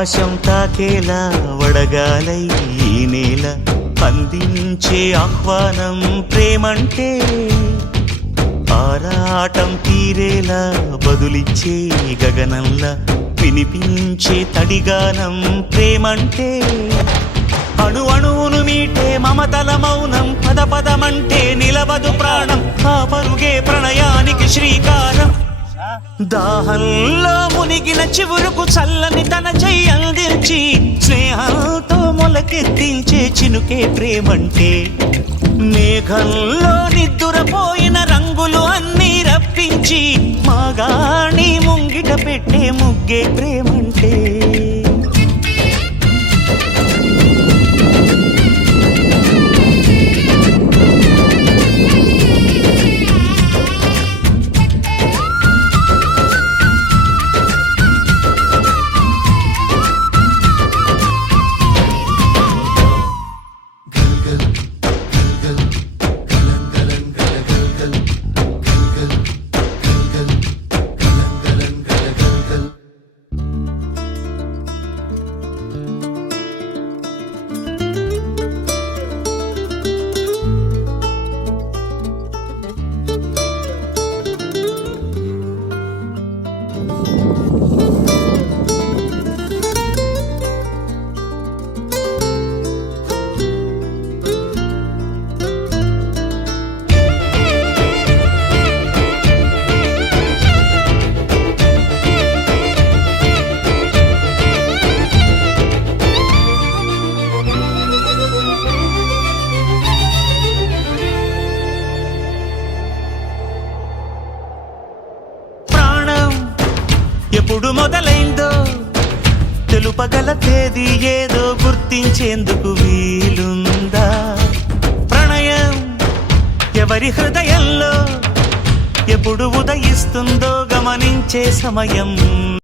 ఆకాశం తాకేలా వడగాలై ఈ నేల అందించే ఆహ్వానం ప్రేమంటే ఆరాటం తీరేలా బదులిచ్చే గగనంలా వినిపించే తడిగానం ప్రేమంటే అణు అణువును మీటే మమతల మౌనం పద పదమంటే నిలవదు ప్రాణం ఆ పరుగే ప్రణయానికి శ్రీకారం దాహంలో మునిగిన చివురుకు చల్లని తన చెయ్యి అందించి స్నేహంతో మొలకెత్తించే చినుకే ప్రేమంటే మేఘంలో నిద్దురపోయిన రంగులు అన్నీ రప్పించి మాగాణి ముంగిట పెట్టే ముగ్గే ప్రేమంటే ఎప్పుడు మొదలైందో తెలుపగల తేదీ ఏదో గుర్తించేందుకు వీలుందా ప్రణయం ఎవరి హృదయంలో ఎప్పుడు ఉదయిస్తుందో గమనించే సమయం